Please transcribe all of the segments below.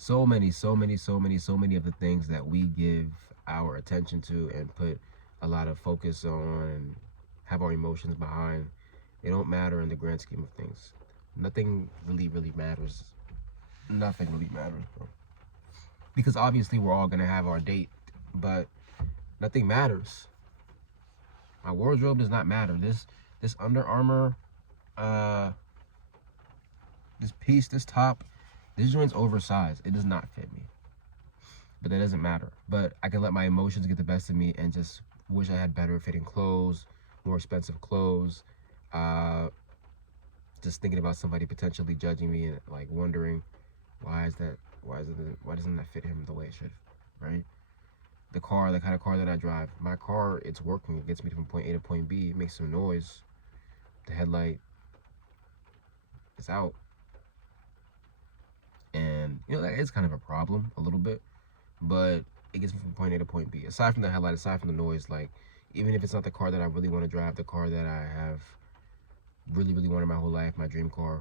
So many of the things that we give our attention to and put a lot of focus on and have our emotions behind, they don't matter in the grand scheme of things. Nothing really matters. Nothing really matters, bro. Because obviously we're all gonna have our date, but nothing matters. My wardrobe does not matter. This Under Armour, uh, this piece, this top, this joint's oversized. It does not fit me, but that doesn't matter. But I can let my emotions get the best of me and just wish I had better fitting clothes, more expensive clothes. Uh, just thinking about somebody potentially judging me and like wondering why is that? Why doesn't that fit him the way it should? Right? The car, the kind of car that I drive, my car, it's working. It gets me from point A to point B. It makes some noise. The headlight is out, and that is kind of a problem a little bit, but it gets me from point A to point B. Aside from the headlight, aside from the noise, like even if it's not the car that I really want to drive, the car that I have really wanted my whole life, my dream car,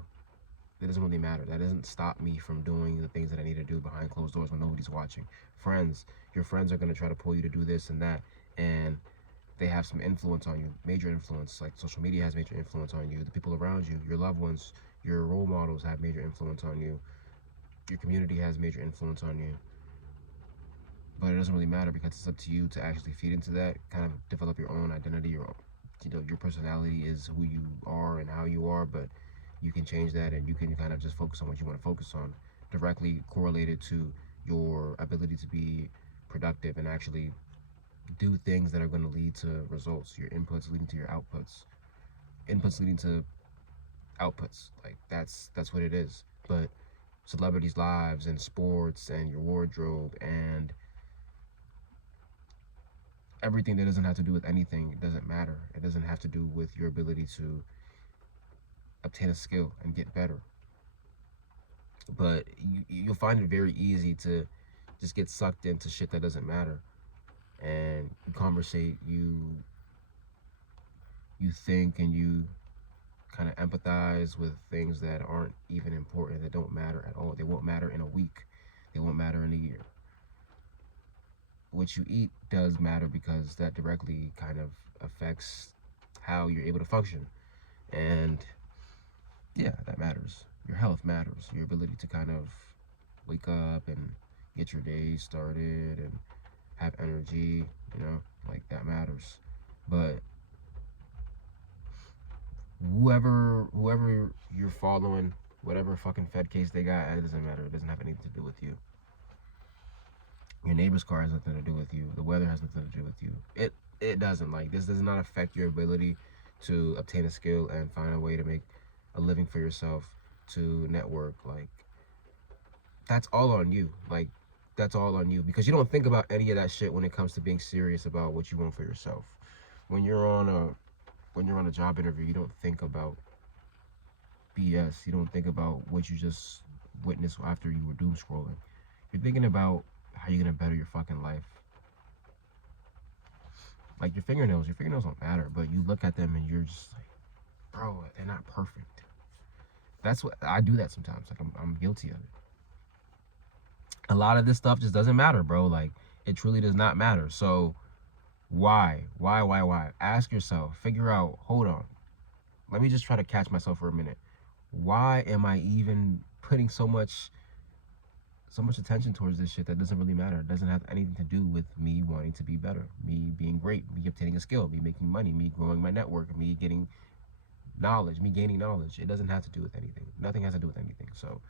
it doesn't really matter. That doesn't stop me from doing the things that I need to do behind closed doors when nobody's watching. Friends, your friends are going to try to pull you to do this and that, and they have some influence on you, major influence. Like social media has major influence on you. The people around you, your loved ones, your role models have major influence on you. Your community has major influence on you. But it doesn't really matter because it's up to you to actually feed into that, kind of develop your own identity. Your personality is who you are and how you are, but you can change that and you can kind of just focus on what you want to focus on, directly correlated to your ability to be productive and actually do things that are going to lead to results. Your inputs leading to your outputs, inputs leading to outputs. Like that's what it is. But celebrities' lives and sports and your wardrobe and everything that doesn't have to do with anything, it doesn't matter. It doesn't have to do with your ability to obtain a skill and get better. But you'll find it very easy to just get sucked into shit that doesn't matter, and you conversate, you think, and you kind of empathize with things that aren't even important, that don't matter at all. They won't matter in a week, they won't matter in a year. What you eat does matter because that directly kind of affects how you're able to function. And yeah, that matters. Your health matters. Your ability to kind of wake up and get your day started and have energy, like that matters. But whoever you're following, whatever fucking Fed case they got, it doesn't matter. It doesn't have anything to do with you. Your neighbor's car has nothing to do with you. The weather has nothing to do with you. It doesn't. Like, this does not affect your ability to obtain a skill and find a way to make a living for yourself, to network. Like, that's all on you. Like, that's all on you because you don't think about any of that shit when it comes to being serious about what you want for yourself. When you're on a job interview, you don't think about BS. You don't think about what you just witnessed after you were doom scrolling. You're thinking about how you're gonna better your fucking life. Like your fingernails don't matter, but you look at them and you're just like, bro, they're not perfect. That's what I do that sometimes. Like I'm guilty of it. A lot of this stuff just doesn't matter, bro. Like it truly does not matter. So why? Ask yourself, figure out, hold on. Let me just try to catch myself for a minute. Why am I even putting so much attention towards this shit that doesn't really matter? It doesn't have anything to do with me wanting to be better, me being great, me obtaining a skill, me making money, me growing my network, me getting knowledge, me gaining knowledge. It doesn't have to do with anything. Nothing has to do with anything. So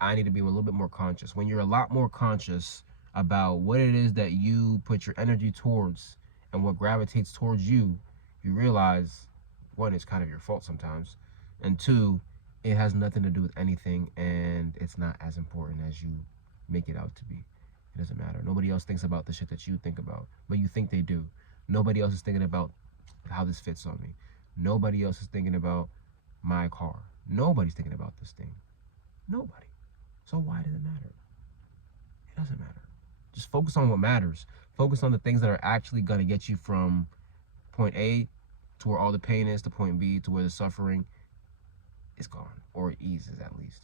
I need to be a little bit more conscious. When you're a lot more conscious about what it is that you put your energy towards and what gravitates towards you, you realize, one, it's kind of your fault sometimes, and two, it has nothing to do with anything and it's not as important as you make it out to be. It doesn't matter. Nobody else thinks about the shit that you think about, but you think they do. Nobody else is thinking about how this fits on me. Nobody else is thinking about my car. Nobody's thinking about this thing. Nobody. So why does it matter? It doesn't matter. Just focus on what matters. Focus on the things that are actually going to get you from point A to where all the pain is, to point B to where the suffering is gone, or eases at least,